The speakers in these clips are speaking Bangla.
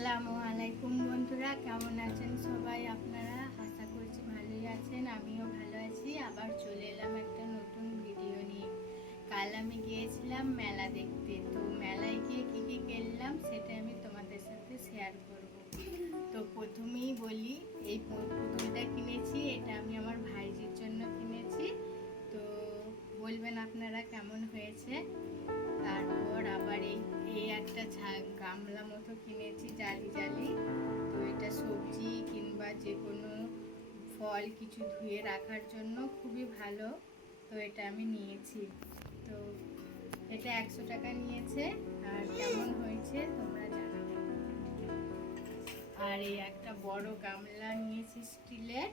আসসালামু আলাইকুম বন্ধুরা, কেমন আছেন সবাই? আপনারা আশা করছি ভালোই আছেন, আমিও ভালো আছি। আবার চলে এলাম একটা নতুন ভিডিও নিয়ে। কাল আমি গিয়েছিলাম মেলা দেখতে, তো মেলায় গিয়ে কী কী কিনলাম সেটা আমি তোমাদের সাথে শেয়ার করব। তো প্রথমেই বলি, এই পুতুলটা কিনেছি, এটা আমি আমার ভাইজির জন্য কিনেছি। তো বলবেন আপনারা কেমন হয়েছে। তারপর আবার এই একটা গামলা মতো কিনেছি, জালি জালি। তো এটা সবজি কিংবা যে কোনো ফল কিছু ধুয়ে রাখার জন্য খুবই ভালো। তো এটা আমি নিয়েছি। তো এটা 100 টাকা নিয়েছে। আর কেমন হয়েছে তোমরা জানাবে। আর এই একটা বড় গামলা নিয়েছি স্টিলের,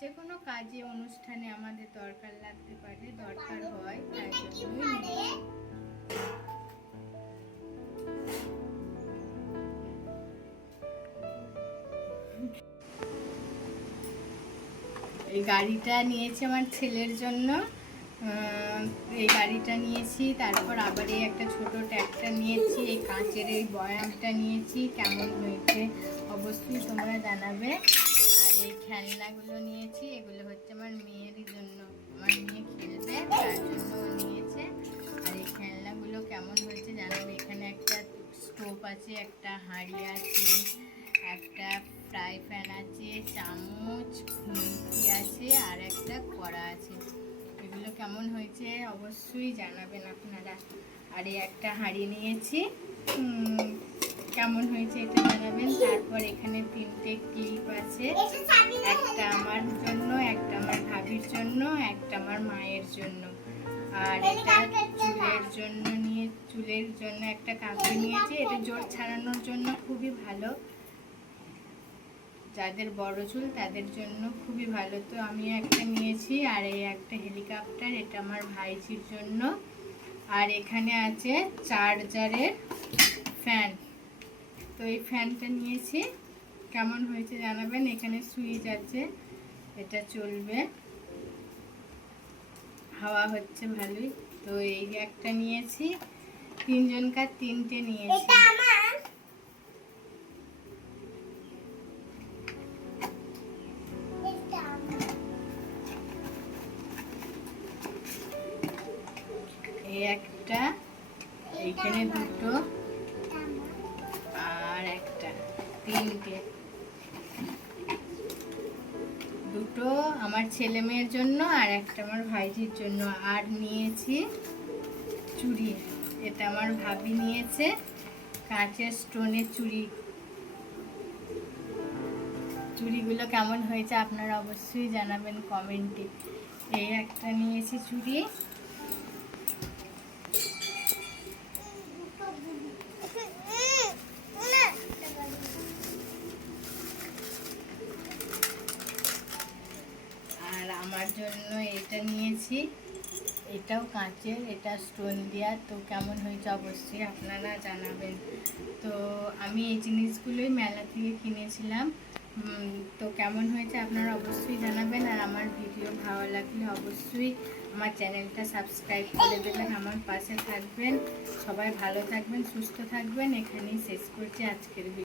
যে কোনো কাজে অনুষ্ঠানে আমাদের দরকার লাগতে পারে, দরকার হয়, তাই জন্যই নিয়েছি। এই গাড়িটা নিয়েছি আমার ছেলের জন্য, এই গাড়িটা নিয়েছি। তারপর আবার এই একটা ছোট ট্র্যাক্টর নিয়েছি, এই কাঁচের এই বয়ামটা নিয়েছি। কেমন হয়েছে অবশ্যই তোমরা জানাবে। আর এই খেলনাগুলো নিয়েছি, এগুলো হচ্ছে আমার মেয়ের জন্য, আমার মেয়ে খেলবে তার জন্য নিয়েছে। আর এই খেলনাগুলো কেমন হয়েছে জানাবে। এখানে একটা স্টোভ আছে, একটা হাঁড়ি আছে, একটা ফ্রাই প্যান আছে, চামচ, খুন্তি আছে, আর একটা কড়া আছে। এগুলো কেমন হয়েছে অবশ্যই জানাবেন আপনারা। আর এই একটা হাঁড়ি নিয়েছি, কেমন হয়েছে এটা জানাবেন। তারপর এখানে 3টে ক্লিপ আছে, একটা আমার জন্য, একটা আমার ভাবির জন্য, একটা আমার মায়ের জন্য। আর এটা চুলের জন্য একটা কাপড় নিয়েছি, এটা জোর ছাড়ানোর জন্য খুবই ভালো, যাদের বড় চুল তাদের জন্য খুবই ভালো। তো আমি একটা নিয়েছি। আর এই একটা হেলিকপ্টার, এটা আমার ভাইজির জন্য। আর এখানে আছে চার্জারের ফ্যান, তো এই ফ্যানটা নিয়েছি। কেমন হয়েছে জানাবেন। এখানে সুইচ আছে, এটা চলবে, হাওয়া হচ্ছে ভালোই। তো এই একটা নিয়েছি, 3জনকার 3টে নিয়েছি। এই একটা, এইখানে 2টো, আর একটা, 3টে। 2টো আমার ছেলে মেয়ের জন্য, আর একটা আমার ভাইজির জন্য। আর নিয়েছি চুড়ি, এটা আমার ভাবি নিয়েছে, কাঁচের স্টোনের চুড়ি। চুড়িগুলো কেমন হয়েছে আপনারা অবশ্যই জানাবেন কমেন্টে। এই একটা নিয়েছি চুড়ি। আর আমার জন্য এটা নিয়েছি, এটাও কাঁচের, এটা স্টোন দেওয়া। তো কেমন হয়েছে অবশ্যই আপনারা জানাবেন। তো আমি এই জিনিসগুলোই মেলা থেকে কিনেছিলাম। তো কেমন হয়েছে আপনারা অবশ্যই জানাবেন। আর আমার ভিডিও ভালো লাগলে অবশ্যই আমার চ্যানেলটা সাবস্ক্রাইব করে দেবেন, আমার পাশে থাকবেন। সবাই ভালো থাকবেন, সুস্থ থাকবেন। এখানেই শেষ করছি আজকের ভিডিও।